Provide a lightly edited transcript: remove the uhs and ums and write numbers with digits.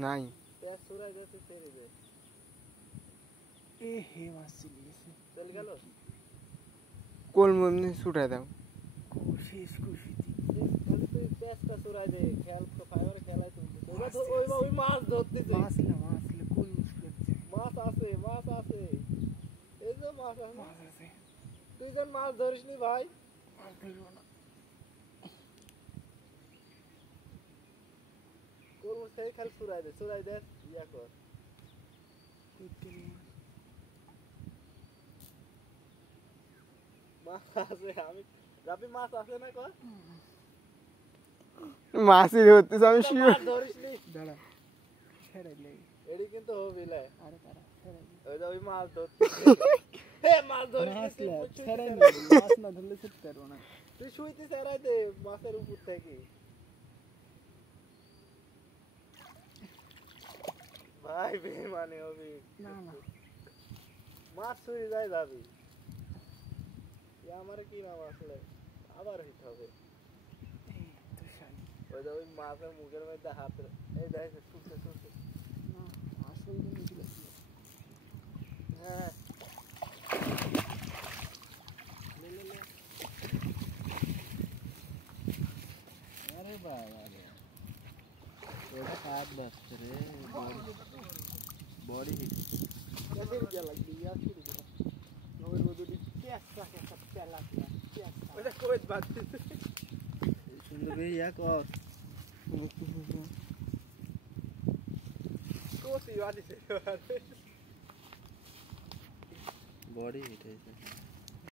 নাই পেঁয়াজ সুরাই দে তুই ছেড়ে দে এ হে মাছ চলে গেছে চলে গেল কোল মনে ছুটাই দাও শেষ খুশি খালি তুই পেঁয়াজটা সুরাই দে খেয়াল তো ফাইবারে খেলাই তুলতে ওই মাছ ধরতেছে মাছ কোল মুশকিল মাছ আছে এই যে মাছ আছে তুই যেন মাছ ধরিস নি ভাই মাছ ধরবো না কোল মুশকিল খালি সুরাই দে ইয়া কর মাছ আছে আমি রাবি মাছ আছে না কর মাছই ধরতেছ আমি শিওর ধরিস নি দাঁড়া ছেড়ে লে এডি কিন্তু হবি লাই আরে তারা ছেড়ে ওই মাছ ধরতে হে মাছ ধরিস নি ছেড়ে নে মাছ না ধরলে ছুটতে পারবো না তুই শুইতে ছেড়াই দে মাছের উপর থেকে ভাই বেমানে হবি না মাছ চুরি যায় যাবি আমার কি নাম আসলে আবার হইতে হবে ওই মাছের মুখের মধ্যে হাত এই দেখ ছুটতে হ্যাঁ আরে বাবা রে ওটা কাট বসছে রে বডি হিট कैसे क्या लग गई यार शुरू करो नंबर वो दूसरी कैसा सब चला कैसा वैसे कोई बात नहीं सुंदर भाई या कौन कोसी वाली से बॉडी हिट है